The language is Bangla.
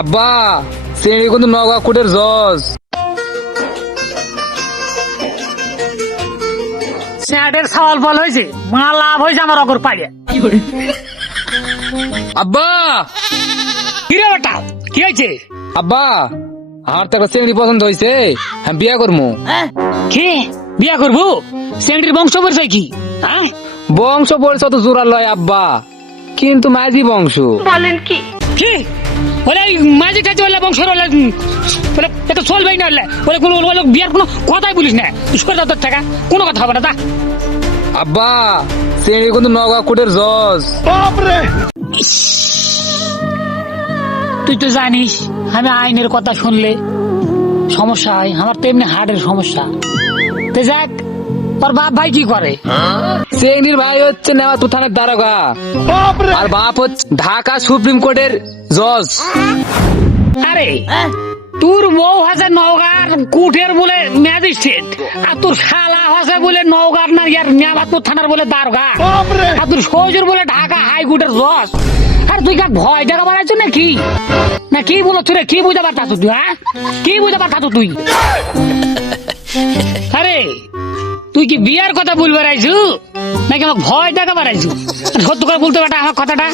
আব্বা সে কিন্তু নগা কোটের জজ স্যাটের সওয়াল বল হয়েছে মা লাভ হয়েছে আমার অগর পাইয়ে। আব্বা কিরে বেটা কি হয়েছে? আব্বা আমার তো একটা চেংড়ি পছন্দ হয়েছে, আমি বিয়া করবো। কি বিয়া করবো? স্যাংটির বংশ পরিচয় কি? হ্যাঁ বংশ পরিচয় তো জোরার লয় আব্বা, কিন্তু মাঝি বংশ। কি বলে মাঝে কাছে বলে বংশ বলে এটা চলবেই না বলে কোনো বলে বিয়ার কোনো কথাই বলিস না। ঈশ্বর দাদার টাকা কোনো কথা হবে না তা। আব্বা চেংড়ি কিন্তু নগা কোটের জজ। তুই তো জানিস আমি আইনের কথা শুনলে সমস্যা হয়, আমার তো এমনি হার্টের সমস্যা। তো যাক তোর বাপ ভাই কি করে? চেংড়ির ভাই হচ্ছে নেওয়াতুর থানার দারোগা, আর বাপ হচ্ছে ঢাকা সুপ্রিম কোর্টের জজ। আরে তোর বউ আছে নওগাঁর কুঠের বলে ম্যাজিস্ট্রেট, আর তোর শালা আছে বলে নওগাঁর না ইয়ার নিয়াবাদপুর থানার বলে দারোগা, আর তোর শ্বশুর বলে ঢাকা হাইকোর্টের জজ। আর তুই কাক ভয় দেখা বাড়াইছ না কি? না কি বলছ রে? কি বুঝতে পারতাস তুই? হ্যাঁ কি বুঝতে পারতাস তুই? আরে তুই কি বিয়ার কথা বলবে রাইছু নাকি আমাকে ভয় দেখা বাড়াইছু? সত্য করে বলতে পারটা আমার কথাটা।